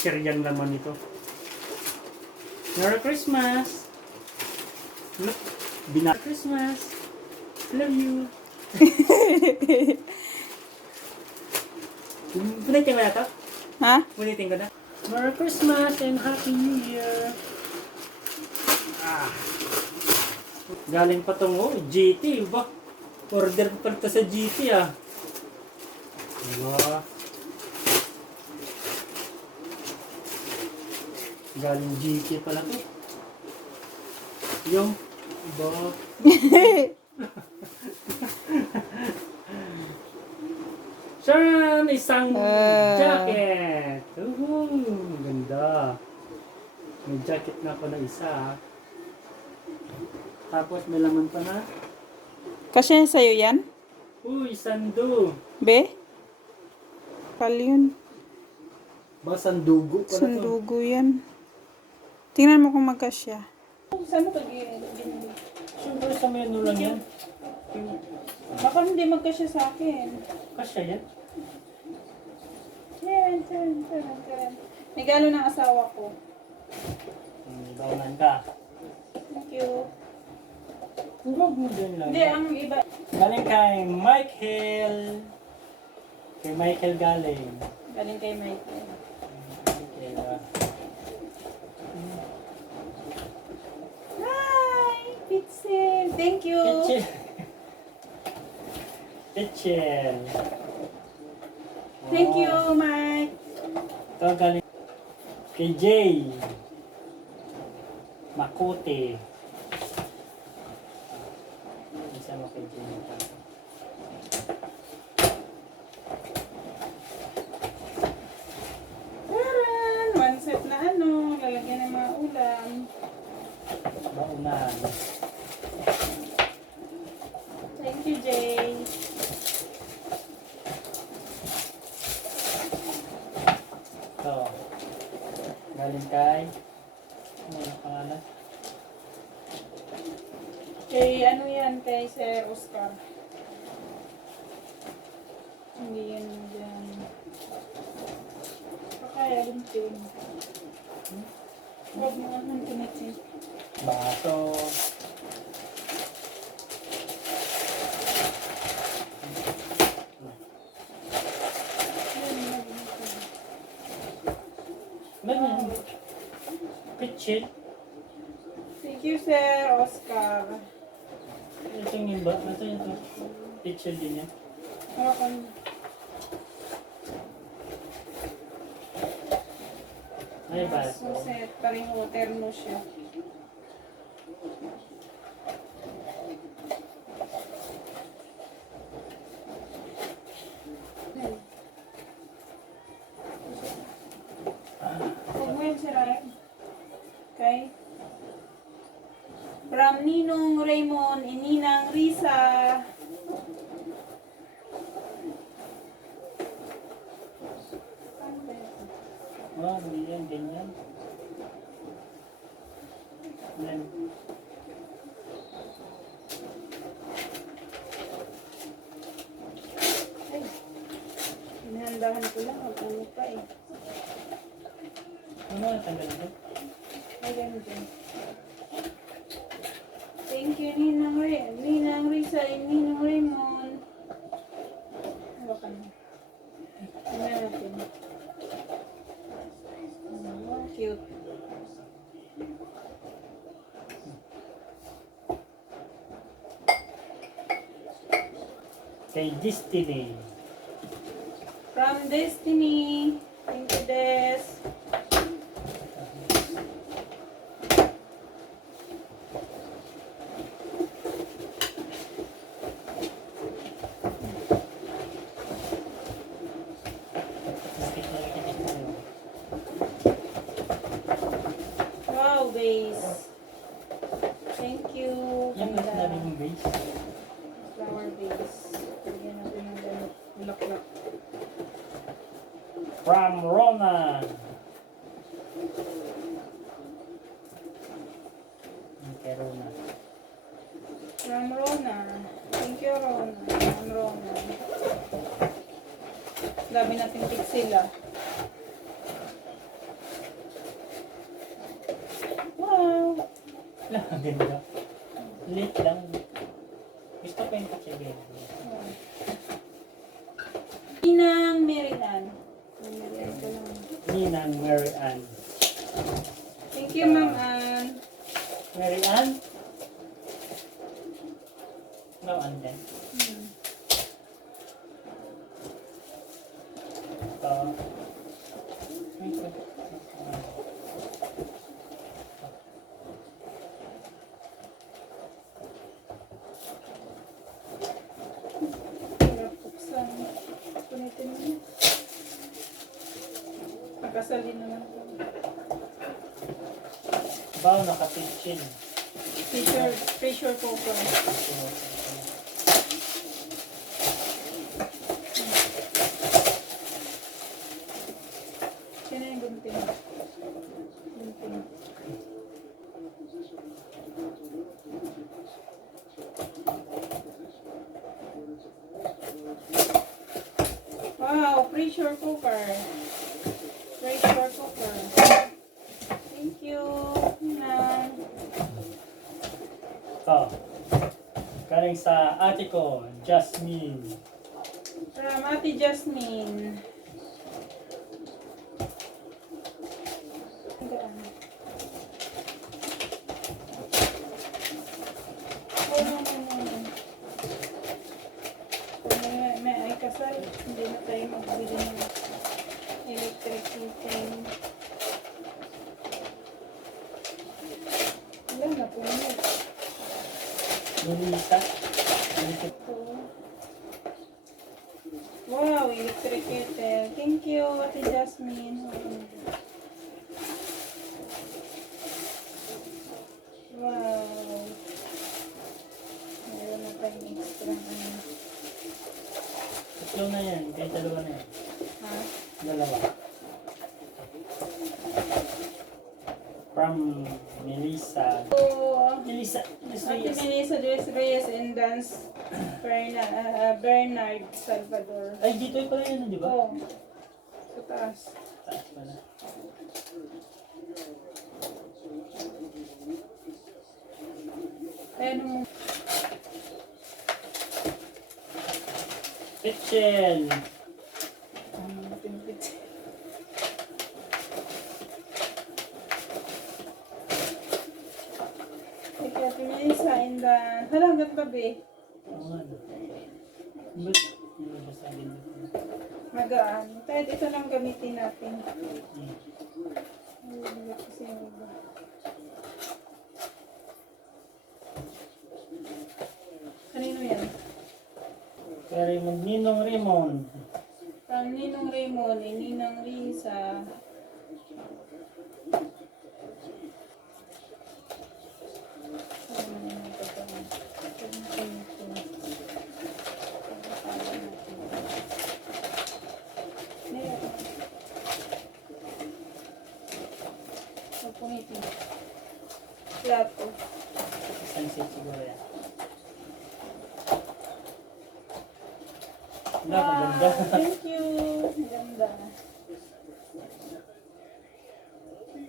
Seryang laman nito. Merry Christmas! Look, Merry Christmas! Love you! Punitin ko na to? Ha? Punitin ko na. Merry Christmas and Happy New Year! Galing pa itong GT ba? Order ko pa ito sa GT Diba? Galing GT pala to. Yung ba? Sharon, isang jacket. Ganda. May jacket na ako na isa. Tapos may laman pa na. Kasi sa'yo yan? Uy, sando. Be? Kal yun. Ba, sandugo pala to. Sandugo yan. Tingnan mo kung magkasya. Saan mo binili? Siyempre sa menu lang yan. Baka hindi magkasya sa akin. Kasya yan. Yan. May galo ng asawa ko. Bawnan ka. Thank you. Huwag mo din lang. Hindi, ang iba. Galing kay Michael. Kay Michael galing. Galing kay Michael. Michael, Hi! Pixel! Thank you! Kitchen. Kitchen. Thank you, Mike! Ito galing kay Jay. Makote. Isa mo kay Jay. Taran! One set na lalagyan ng mga ulam. Baunan. Thank you, Jay. Ito. Galing kay ano ang pangalan? Kay ano yan? Kay Sir Oscar. Hindi yan dyan. Pakaya gunting. Huwag mo ang kinitin. Baso. Ganyan. Kitchen. Thank you, Sir Oscar. Ito yung iba. Ito yung ito. Kitchen din yan. Hawakan. Ay, baso. So, set. Pareho, termo siya. Huwag mo yan sirayan. Okay? From Ninong Raymond, Ininang Risa. Oh, hindi yan. Ganyan. Yan. Ay, hinahandahan ko lang. Ang ano pa eh. Ano na tanggal ito? Ay, ganun din. Thank you, Ninang Risa, Ninang Raymond. Hawakan mo. Tingnan natin. Oh, cute. Kay Destiny. From Destiny. Thank you, Des. Wow, base. Thank you. Yan mas Ganda. dami yung base. Flower base. Lagyan natin ng ganit. Bulaklak. From Ronan. Kay Ronan. From Rona. Thank you, Rona. From Rona. Dami natin pixel ah. Lang, ang ganda. Lit lang. Gusto ko yung katsibin. Ninang Mary Ann. Mary Ann ka lang. Ninang Mary Ann. Thank you, Ma'am Ann. Mary Ann? No, Ann din. Hmm. Hirap buksan. Punitin mo yun. Nakasalin naman ko. Bao nakatitchin. Pressure cooker. Yan na yung gunting. Gunting. Wow, pressure cooker. Pressure cooker. Thank you. Nang. Ito. Galing sa ate ko, Jasmine. From Ate Jasmine. Oh, no, no, no, no. Kung may ay kasal, hindi na tayo magbili ng electric heating. Wala na po na. Lunita. Ito. Wow, electric kettle. Thank you, Ate Jasmine. Wow. Meron na tayong extra ano. Tatlo na yan. Kaya dalawa na yan. Ha? Dalawa. From Melissa. So, Melissa. Ate Melissa Reyes and Dance Bernard Salvador. Ay, dito pala yun, di ba? Oh, sa taas. Taas pala. Ayan mo. Pitchel. Pimpit. Ikaw, Ate Melissa and Dance. Hala, hanggang tabi. Oo nga. Ba't? Ano ba sabi dito? Magaan. Kahit ito lang gamitin natin. Hmm. Ay, bigat kasi yung iba. Kanino yan? Kaya Raymond, Ninong Raymond. Ang Ninong Raymond, Ninang Risa. Plato. Isang set siguro yan. Wala, maganda. Thank you. Ganda.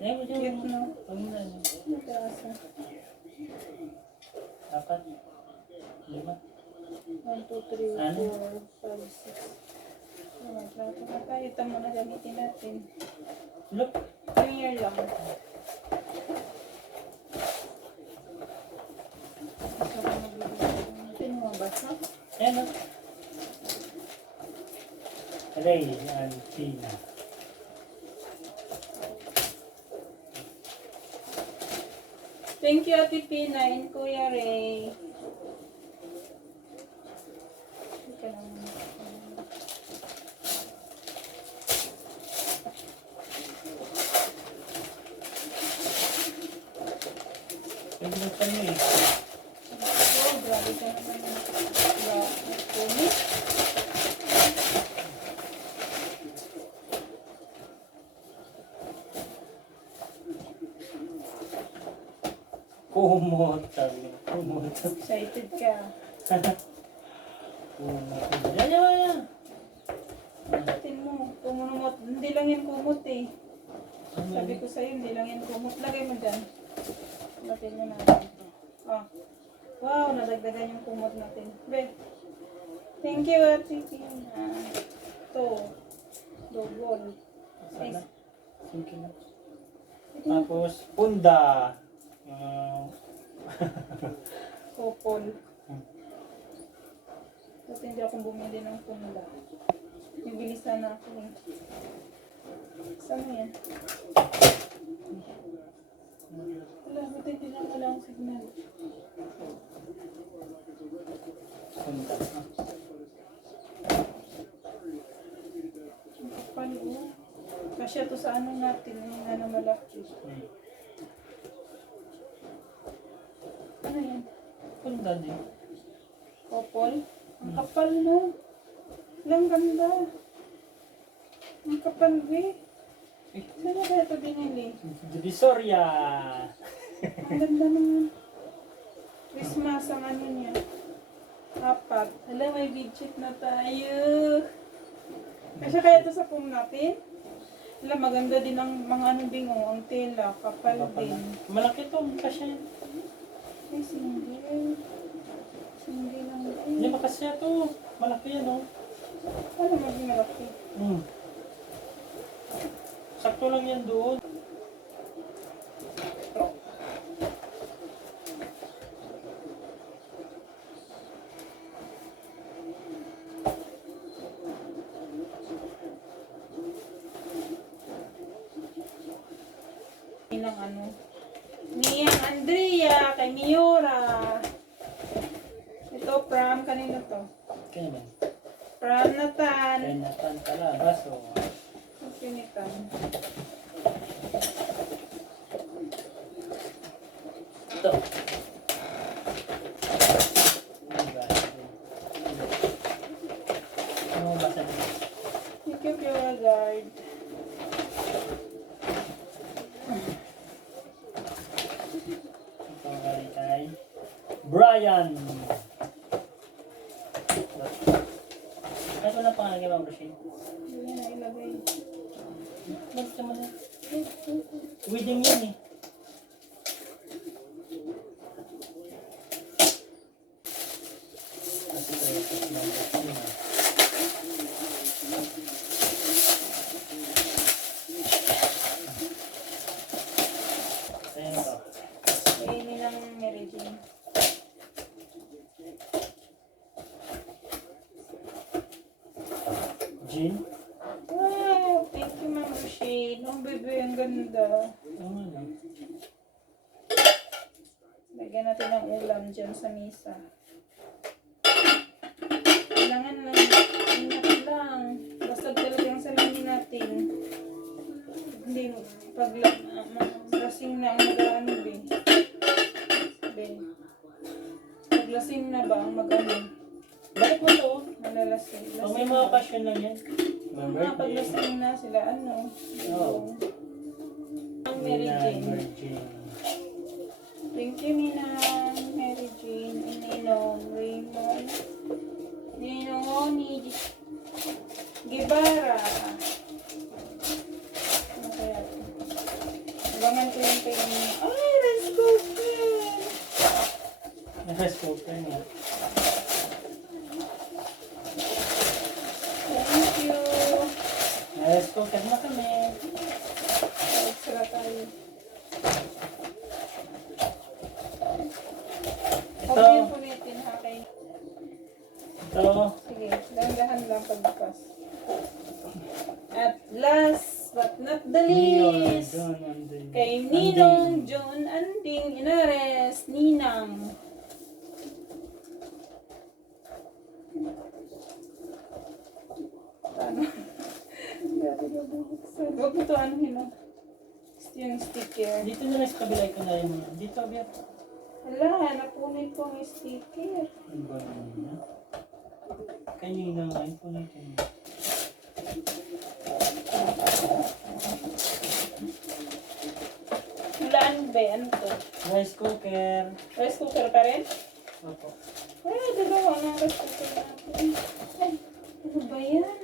Eh, mo Cute, no? Pag mo na. Nagkasa. 4, 5. 1, 2, 3, 4, 5, 6. Plato na tayo. Ito muna gamitin natin. Look. Prayer lang. Natin mo basa. Ayan o. Ray and Tina. Thank you, Ate Pina and Kuya Ray. Teka lang. Pwede mo pa nyo eh. Oh, grabe ka naman. Grabe. Kumit. Kumot. Sabi ko. Kumot. Excited ka. Kumot. Yan, yan, yan. Pagdating mo, kumot. Hindi lang yan kumot eh. Sabi ko sa'yo, hindi lang yan kumot. Lagay mo dyan. Natin mo natin. Oh. Wow, nadagdagan yung kumot natin. Be. Thank you, Ate Tina. Ito. Double. Sana. Sige na. Ito. Tapos, punda. Couple. Kasi hindi akong bumili ng punda. Nabili sana ako eh. Saan mo yan? Wala, ba't hindi na wala ang signal? Punda. Ang kapal oh. Kasya to sa ano natin, yung ano malaki. Ano yan? Punda din. Couple? Ang kapal no? Ilang ganda. Ang kapal eh. Saan na kaya ito binili? Divisoria. Ang ganda naman. Christmas ang ano niya. 4. Hala, may bedsheet na tayo. Kasi kaya ito sa pum natin. Hala, maganda din ang mga anong bingo. Ang tela, kapal din. Malaki to. Kasya. Ay, single. Single lang Hindi din. makasya to. Malaki yan oh. Ano maging malaki? Sakto lang yan doon. Ng ano? Miyang Andrea, kay Miura. Ito, pram. Kanino to? Kaya na. Pram Natan. Kaya natan pala. Baso. Pinitan. Ito. Ano ba sa dito? Thank you, Pure Guard. Ito galing kay Brian. Ay, wala pa nga lagi mga brushing. Hindi na ilagay. Bakit naman yan? Wedding yan eh. Kasi tayo sa mga ayan ito. Kainin ng Mary Jane. Gin. Wow! Thank you, Ma'am Rochelle. Ang bebe, ang ganda. Ano na? Lagyan natin ng ulam dyan sa misa. Kailangan lang, ingat lang. Basta talagang salamin natin. Hindi, pag lasing na ang mag-ano, be. Be. Pag lasing na ba ang mag-ano? Bakit mo to? Malalasing. Pag may mga passion lang yan. Mga pag lasing na sila, ano? Oo. Ang Mary Jane. Virgin. Thank you, Ninang, Mary Jane, and Ninong, Raymond, Ninong Oni, Guevara. Ano kaya ito? Abangan ko yung kay Ninong. Ay, rice cooker! Rice cooker niya. Thank you. Rice cooker na kami. Extra tayo. Ito. Huwag yung punitin, ha, kay... Ito. Sige, dahan-dahan lang pagbukas. At last but not the least, kay Ninong John Anding Inares, Ninang. Paano? Dati na bubuksan. Huwag mo ito ano hina. Yung sticker. Dito na lang sa kabila ko na yun. Dito, Biat. Hala, napunin ko ang sticker. Ano ba naman niya? Kanina nga, ipunin ko niya. Hulaan ba? Ano to? Rice cooker. Rice cooker pa rin? Opo. Ay, dalawa ng rice cooker natin. Ay, ano ba yan?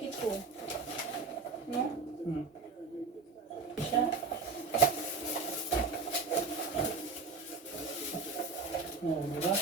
ito. No? Hmm. Siya. Oo, diba?